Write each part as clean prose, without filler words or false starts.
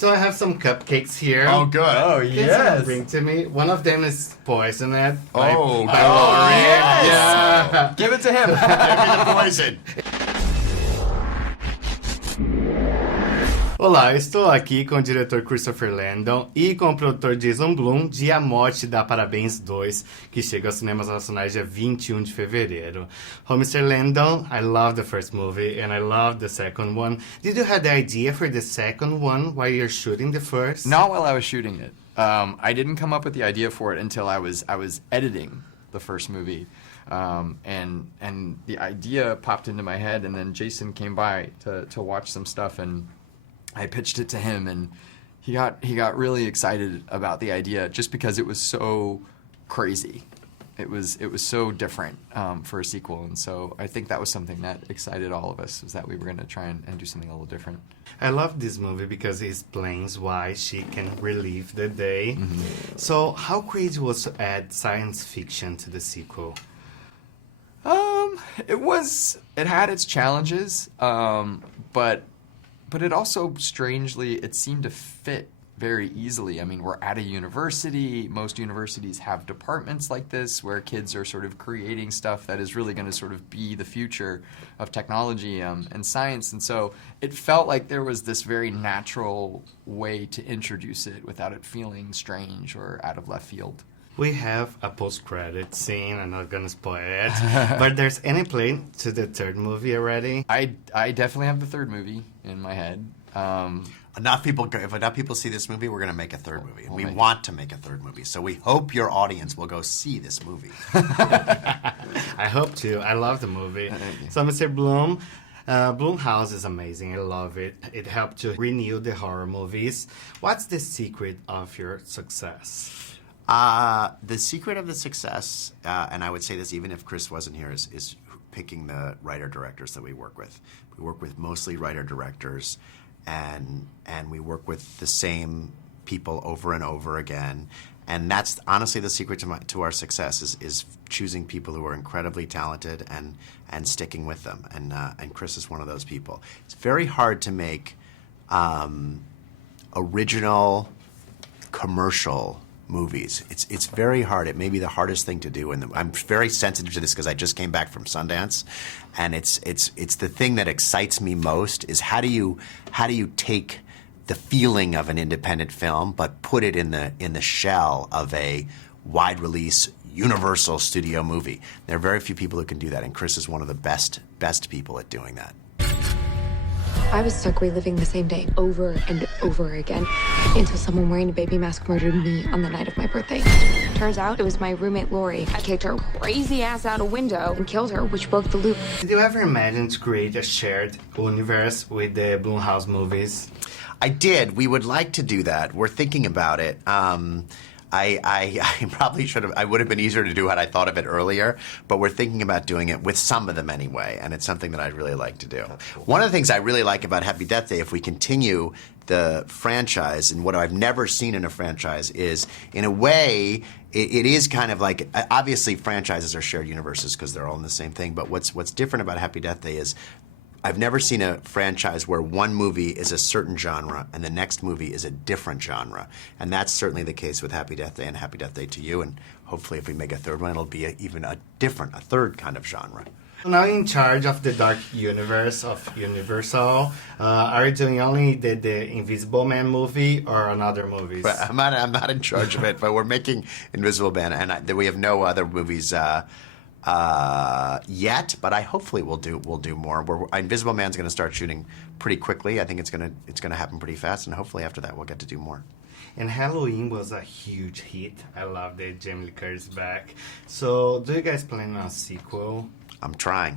So I have some cupcakes here. Oh, good. Oh, Can yes. someone bring to me? One of them is poisoned. Oh, by Lauren. yes. Yeah. Give it to him. Give me the poison. Olá, eu estou aqui com o diretor Christopher Landon e com o produtor Jason Blum de A Morte, Dá Parabéns 2, que chega aos cinemas nacionais dia 21 de fevereiro. Oh, Mr. Landon, I love the first movie and I love the second one. Did you have the idea for the second one while you're shooting the first? Not while I was shooting it. I didn't come up with the idea for it until I was editing the first movie. And the idea popped into my head, and then Jason came by to watch some stuff, and I pitched it to him, and he got really excited about the idea just because it was so crazy. It was so different for a sequel, and so I think that was something that excited all of us, was that we were going to try and do something a little different. I love this movie because it explains why she can relive the day. Mm-hmm. So how crazy was to add science fiction to the sequel? It had its challenges, but it also, strangely, it seemed to fit very easily. I mean, we're at a university. Most universities have departments like this where kids are sort of creating stuff that is really going to sort of be the future of technology and science. And so it felt like there was this very natural way to introduce it without it feeling strange or out of left field. We have a post-credit scene. I'm not gonna spoil it, but there's any plan to the third movie already? I definitely have the third movie in my head. If enough people see this movie, we're going to make a third movie. We want to make a third movie, so we hope your audience will go see this movie. I hope to. I love the movie. So, Mr. Blum, Blumhouse is amazing. I love it. It helped to renew the horror movies. What's the secret of your success? The secret of the success, and I would say this even if Chris wasn't here, is picking the writer-directors that we work with. We work with mostly writer-directors, and we work with the same people over and over again. And that's honestly the secret to our success is choosing people who are incredibly talented and sticking with them. And Chris is one of those people. It's very hard to make original commercial movies. It's very hard. It may be the hardest thing to do, and I'm very sensitive to this because I just came back from Sundance, and it's the thing that excites me most is how do you take the feeling of an independent film but put it in the shell of a wide release Universal studio movie. There are very few people who can do that, and Chris is one of the best people at doing that. I was stuck reliving the same day over and over again until someone wearing a baby mask murdered me on the night of my birthday. Turns out it was my roommate, Lori. I kicked her crazy ass out a window and killed her, which broke the loop. Did you ever imagine to create a shared universe with the Blumhouse movies? I did. We would like to do that. We're thinking about it. I probably should have. I would have been easier to do had I thought of it earlier. But we're thinking about doing it with some of them anyway, and it's something that I'd really like to do. One of the things I really like about Happy Death Day, if we continue the franchise, and what I've never seen in a franchise is, in a way, it is kind of like, obviously franchises are shared universes because they're all in the same thing. But what's different about Happy Death Day is, I've never seen a franchise where one movie is a certain genre and the next movie is a different genre. And that's certainly the case with Happy Death Day and Happy Death Day to You. And hopefully if we make a third one, it'll be a third kind of genre. Now in charge of the dark universe of Universal, are you doing only the Invisible Man movie or another movies? But I'm not in charge of it, but we're making Invisible Man, and we have no other movies yet, but hopefully we'll do more. Invisible Man's going to start shooting pretty quickly. I think it's going to happen pretty fast, and hopefully after that we'll get to do more. And Halloween was a huge hit. I love that Jamie Lee Curtis back. So do you guys plan on a sequel? I'm trying.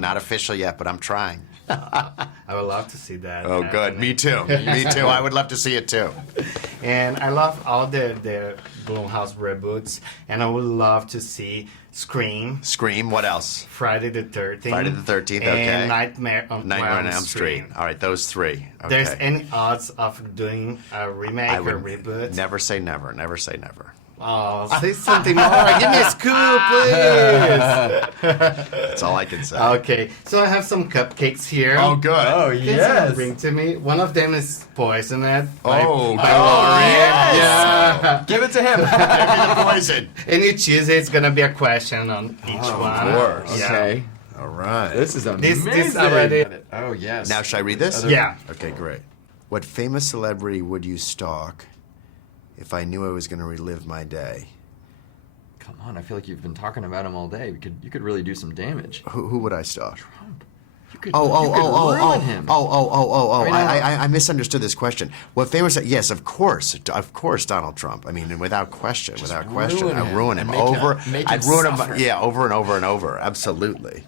Not official yet, but I'm trying. I would love to see that. Oh, good. Me too. I would love to see it too. And I love all the Blumhouse reboots, and I would love to see Scream. What else? Friday the 13th. Okay. And Nightmare on Elm Street. All right, those three. Okay. There's any odds of doing a remake or reboot? Never say never. Never say never. Oh, say something more. Give me a scoop, please. That's all I can say. Okay, so I have some cupcakes here. Oh, good. Oh, Can someone yes. bring to me? One of them is poisoned. Oh, by good. Lauren. yes. Yeah. Give it to him. Poison. And you choose it. It's gonna be a question on each one. Of course. Yeah. Okay. All right. This is amazing. This already. Oh, yes. Now, should I read this? Yeah. Okay, great. What famous celebrity would you stalk if I knew I was going to relive my day? Come on, I feel like you've been talking about him all day. You could really do some damage. Who would I stalk? You could, Oh, you could ruin him. I mean, I misunderstood this question. What famous? Yes, of course, Donald Trump. I mean, without question, ruin I'd him ruin him and make him- over. make I'd him ruin him, suffer. yeah, over and over and over. Absolutely.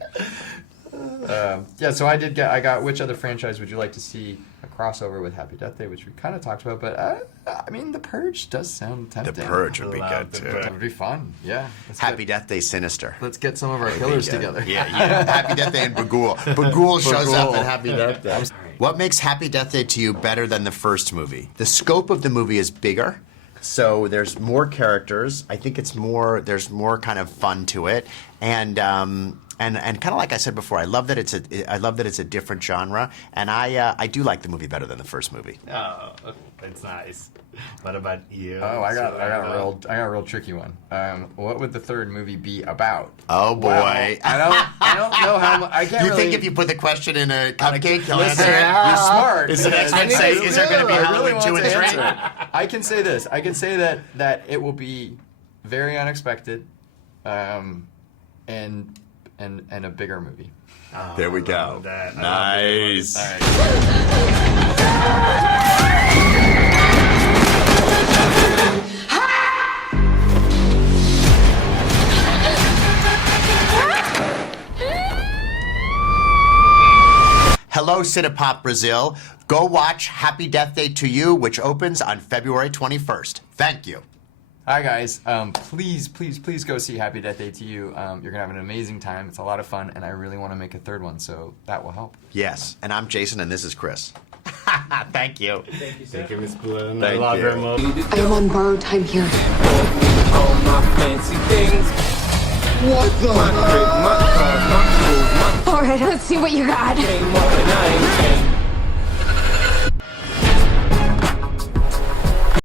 Yeah, so I got which other franchise would you like to see a crossover with Happy Death Day, which we kind of talked about, but I mean, The Purge does sound The tempting. Purge would be Love good The too. Purge. That would be fun. Yeah. Happy Death Day, Sinister. Let's get some of our killers Yeah. together. Yeah. Happy Death Day and Bagul. Bagul shows up Bagul. at Happy Death Day. What makes Happy Death Day to you better than the first movie? The scope of the movie is bigger, so there's more characters. I think there's more kind of fun to it, and kind of like I said before, I love that it's a different genre, and I do like the movie better than the first movie. Oh, it's nice. What about you? Oh, I got a real tricky one. What would the third movie be about? Oh boy. Well, I don't know how much. I can't You really. think if you put the question in a cupcake, you'll Listen, answer it? you're smart. Is the next I one need say, to- is there going to be I really Halloween want 2 to and 3? answer it. I can say this. I can say that it will be very unexpected, and a bigger movie. Oh, There we I go. love that. I love Nice. All right. Hello, CinePOP Brazil. Go watch Happy Death Day to You, which opens on February 21st. Thank you. Hi guys, please go see Happy Death Day to You. You're gonna have an amazing time. It's a lot of fun, and I really want to make a third one, so that will help. Yes, and I'm Jason, and this is Chris. Thank you. Thank you, Miss Bloom. I Thank love you. your movie. I am on borrowed time here. All my fancy things. What the? My crib, my car, my clothes, my All right, let's see what you got. game, and I ain't